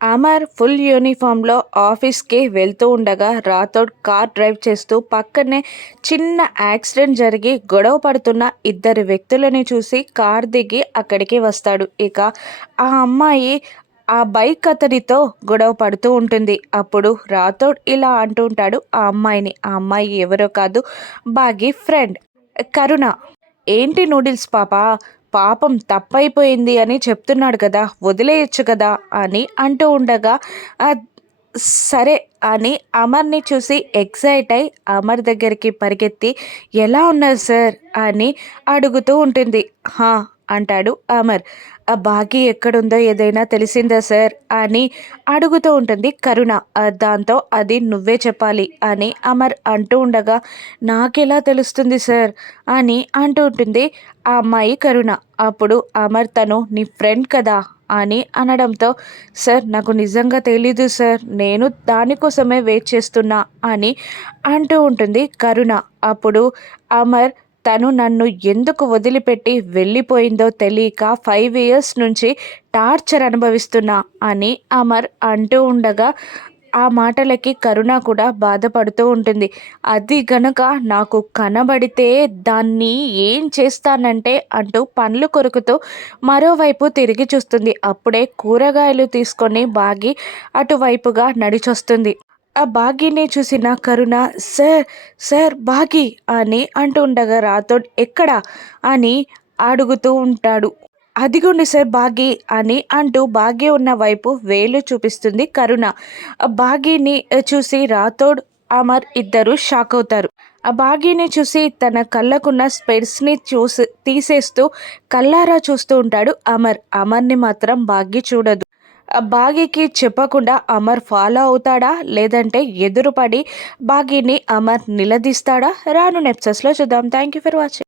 Amar full యూనిఫామ్లో ఆఫీస్కి వెళ్తూ ఉండగా రాథోడ్ కార్ డ్రైవ్ చేస్తూ పక్కనే చిన్న యాక్సిడెంట్ జరిగి గొడవ పడుతున్న ఇద్దరు వ్యక్తులని చూసి కార్ దిగి అక్కడికి వస్తాడు. ఇక ఆ అమ్మాయి ఆ బైక్ అతనితో గొడవ పడుతూ ఉంటుంది. అప్పుడు రాథోడ్ ఇలా అంటూ ఉంటాడు ఆ అమ్మాయిని ఆ అమ్మాయి ఎవరో కాదు బాగి ఫ్రెండ్ కరుణ. ఏంటి నూడిల్స్ పాప? పాపం తప్పైపోయింది అని చెప్తున్నాడు కదా వదిలేయచ్చు కదా అని అంటూ ఉండగా సరే అని అమర్ని చూసి ఎక్సైట్ అయి అమర్ దగ్గరికి పరిగెత్తి ఎలా ఉన్నారు సార్? అని అడుగుతూ ఉంటుంది. హా అంటాడు అమర్. ఆ బాకీ ఎక్కడుందో ఏదైనా తెలిసిందా సార్? అని అడుగుతూ ఉంటుంది కరుణ. దాంతో అది నువ్వే చెప్పాలి అని అమర్ అంటూ ఉండగా నాకెలా తెలుస్తుంది సార్? అని అంటూ ఉంటుంది ఆ అమ్మాయి కరుణ. అప్పుడు అమర్ తను నీ ఫ్రెండ్ కదా అని అనడంతో సార్ నాకు నిజంగా తెలీదు సార్. నేను దానికోసమే వెయిట్ చేస్తున్నా అని అంటూ ఉంటుంది కరుణ. అప్పుడు అమర్ తను నన్ను ఎందుకు వదిలిపెట్టి వెళ్ళిపోయిందో తెలియక ఫైవ్ ఇయర్స్ నుంచి టార్చర్ అనుభవిస్తున్నా అని అమర్ అంటూ ఉండగా ఆ మాటలకి కరుణ కూడా బాధపడుతూ ఉంటుంది. అది గనక నాకు కనబడితే దాన్ని ఏం చేస్తానంటే అంటూ పండ్లు కొరుకుతూ మరోవైపు తిరిగి చూస్తుంది. అప్పుడే కూరగాయలు తీసుకొని బాగి అటువైపుగా నడిచొస్తుంది. ఆ బాగీని చూసిన కరుణ సార్ సార్ భాగి అని అంటూ ఉండగా రాథోడ్ ఎక్కడ? అని అడుగుతూ ఉంటాడు. అదిగోండి సార్ బాగి అని అంటూ బాగి ఉన్న వైపు వేలు చూపిస్తుంది కరుణ. బాగీని చూసి రాథోడ్ అమర్ ఇద్దరు షాక్ అవుతారు. ఆ బాగీని చూసి తన కళ్ళకున్న స్పెడ్స్ని చూసి తీసేస్తూ కల్లారా చూస్తూ ఉంటాడు అమర్. అమర్ని మాత్రం బాగి చూడదు. బాగీకి చెప్పకుండా అమర్ ఫాలో అవుతాడా? లేదంటే ఎదురుపడి బాగీని అమర్ నిలదీస్తాడా? రాను నెప్సెస్లో చూద్దాం. Thank you for watching